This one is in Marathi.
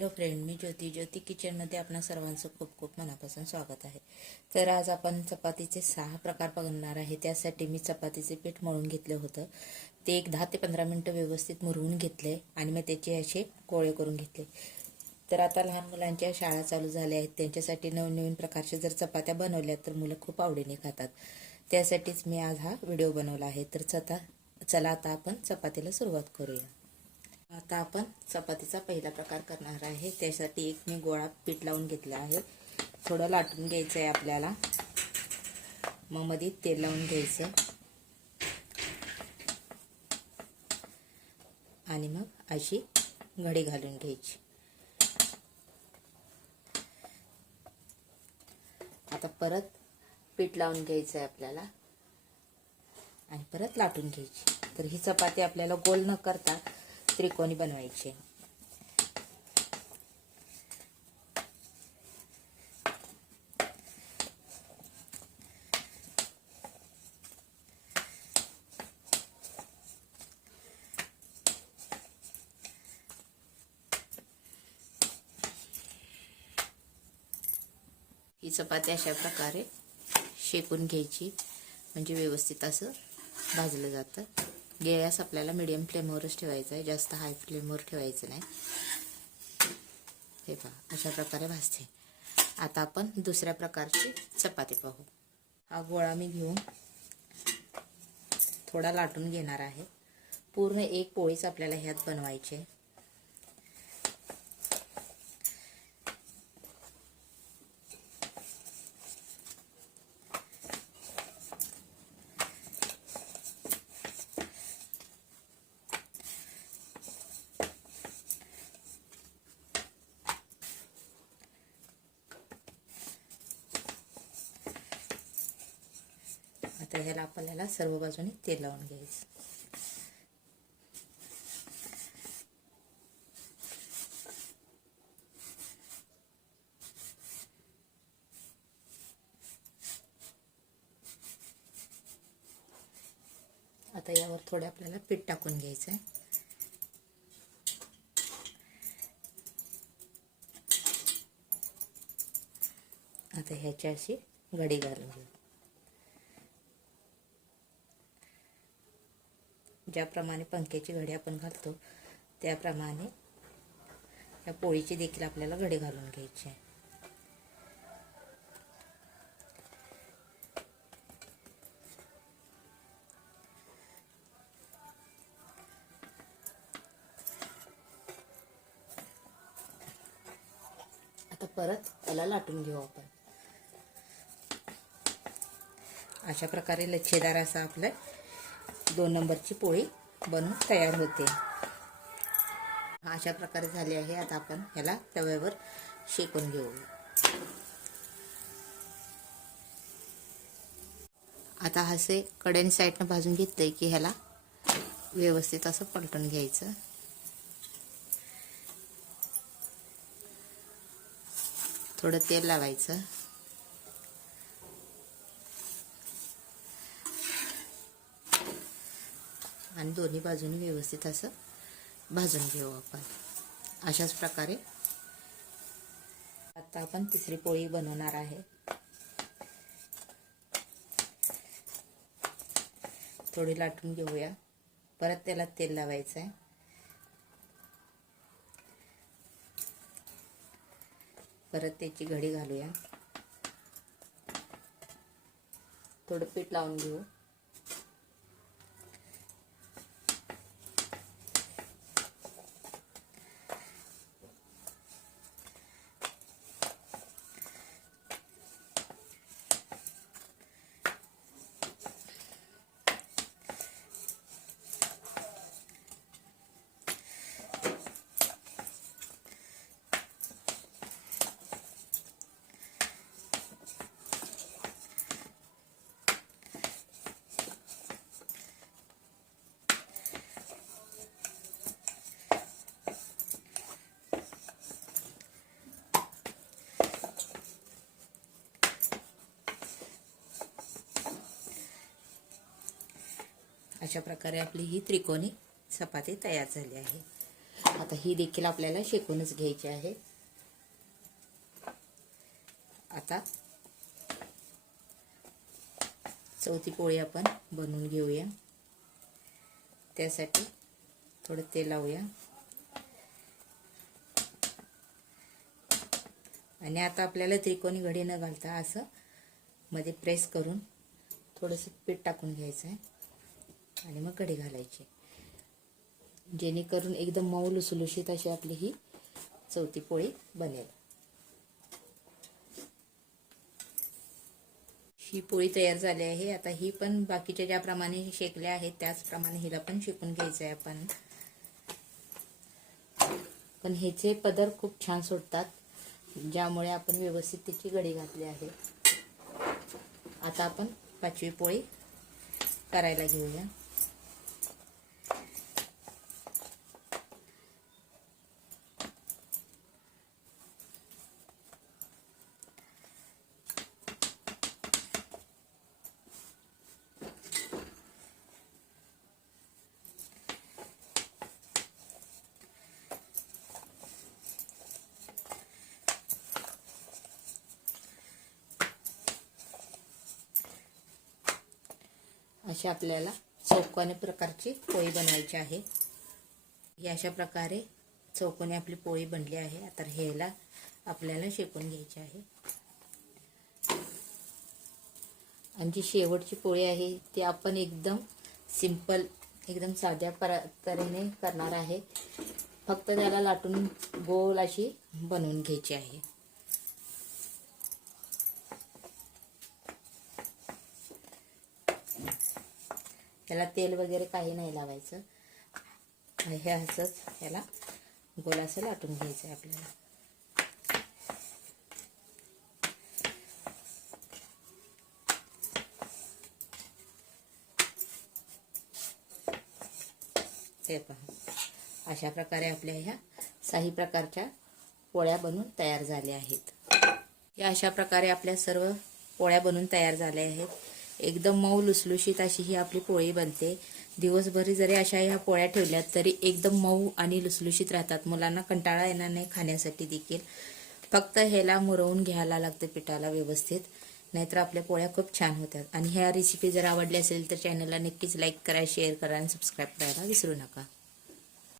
हॅलो फ्रेंड मी ज्योती. ज्योती किचनमध्ये आपणा सर्वांचं खूप खूप मनापासून स्वागत आहे. तर आज आपण चपातीचे सहा प्रकार बघणार आहे. त्यासाठी मी चपातीचे पीठ मळून घेतलं होतं. ते एक दहा ते पंधरा मिनटं व्यवस्थित मुरवून घेतले आणि मग त्याचे असे गोळे करून घेतले. तर आता लहान मुलांच्या शाळा चालू झाल्या आहेत. त्यांच्यासाठी नवनवीन प्रकारचे जर चपात्या बनवल्या तर मुलं खूप आवडीने खातात. त्यासाठीच मी आज हा व्हिडिओ बनवला आहे. तर चता चला आता आपण चपातीला सुरुवात करूया. आता आपण चपातीचा पहिला प्रकार करणार आहे. त्यासाठी एक मी गोळा पीठ लावून घेतला आहे. थोडं लाटून घ्यायचं आहे आपल्याला. मग मध्ये तेल लावून घ्यायचं. आणि मग अशी घडी घालून घ्यायची. आता परत पीठ लावून घ्यायचं आहे आपल्याला. आणि परत लाटून घ्यायची. तर ही चपाती आपल्याला गोल न करता त्रिकोणी बनवायची. ही चपाती अशा प्रकारे शेकून घ्यायची. म्हणजे व्यवस्थित असं भाजलं जातं. गॅस आपल्याला मिडियम फ्लेमवरच ठेवायचा आहे. जास्त हाय फ्लेमवर ठेवायचं नाही. हे पहा अशा प्रकारे भाजते. आता आपण दुसऱ्या प्रकारची चपाती पाहू. हा गोळा मी घेऊन थोडा लाटून घेणार आहे. पूर्ण एक पोळीच आपल्याला ह्यात बनवायची आता ह्याला आपल्याला सर्व बाजूने तेल लावून घ्यायचं. आता यावर थोडं आपल्याला पीठ टाकून घ्यायचं आहे आता ह्याची अशी घडी घालून घेऊ. ज्याप्रमाणे पंख्याची घडी आपण घालतो त्याप्रमाणे या पोळीची देखील आपल्याला घडी घालून घ्यायची आहे. आता परत त्याला लाटून घेऊ आपण. अशा प्रकारे लच्छेदार असा आपलं दोन नंबरची पोळी बनून तयार होते. अशा प्रकारे झाली आहे. आता आपण ह्याला तव्यावर शेकून घेऊ. आता असे कड्याने साईडनं भाजून घेतलंय की ह्याला व्यवस्थित असं पलटून घ्यायचं. थोडं तेल लावायचं. आणि दोन्ही बाजूने व्यवस्थित असं भाजून घेऊ आपण. अशाच प्रकारे आता आपण तिसरी पोळी बनवणार आहे. थोडी लाटून घेऊया. परत त्याला तेल लावायचं आहे परत त्याची घडी घालूया. थोडं पीठ लावून घेऊ. अशा प्रकारे आपली ही त्रिकोणी चपाती तयार झाली आहे. आता ही देखील आपल्याला शेकूनच घ्यायची आहे. आता चौथी पोळी आपण बनवून घेऊया. त्यासाठी थोडं तेल लावूया. आणि आता आपल्याला त्रिकोणी घडी न घालता असं मध्ये प्रेस करून थोडंसं पीठ टाकून घ्यायचं आहे आणि मग घडी घालायची. जेणेकरून एकदम मऊ लुसलुशीत अशी आपली ही चौथी पोळी बनेल. ही पोळी तयार झाली आहे. आता ही पण बाकीच्या ज्याप्रमाणे शेकल्या आहेत त्याचप्रमाणे हिला पण शेकून घ्यायचं आहे आपण. पण ह्याचे पदर खूप छान सुटतात ज्यामुळे आपण व्यवस्थित त्याची गडी घातली आहे. आता आपण पाचवी पोळी करायला घेऊया. अशी आपल्याला चौकोनी प्रकारची पोळी बनवायची आहे. ही अशा प्रकारे चौकोनी आपली पोळी बनली आहे. आता ह्याला आपल्याला शेकून घ्यायची आहे. आणि जी शेवटची पोळी आहे ती आपण एकदम सिंपल एकदम साध्या परा तऱ्हेने करणार आहे. फक्त त्याला लाटून गोल अशी बनवून घ्यायची आहे. त्याला तेल वगैरे काही नाही लावायचं. हे असंच ह्याला गोल असं लाटून घ्यायचं आहे आपल्याला. हे पहा. अशा प्रकारे आपल्या ह्या साही प्रकारच्या पोळ्या बनून तयार झाल्या आहेत. या अशा प्रकारे आपल्या सर्व पोळ्या बनून तयार झाल्या आहेत. एकदम मऊ लुसलुशीत अशी ही आपली पोळी बनते. दिवसभरी जरी अशा ह्या पोळ्या ठेवल्यात तरी एकदम मऊ आणि लुसलुशीत राहतात. मुलांना कंटाळा येणार नाही खाण्यासाठी देखील. फक्त ह्याला मुरवून घ्यायला लागतं पिठाला व्यवस्थित. नाहीतर आपल्या पोळ्या खूप छान होतात. आणि ह्या रेसिपी जर आवडली असेल तर चॅनलला नक्कीच लाईक करा शेअर करा आणि सबस्क्राईब करायला विसरू नका.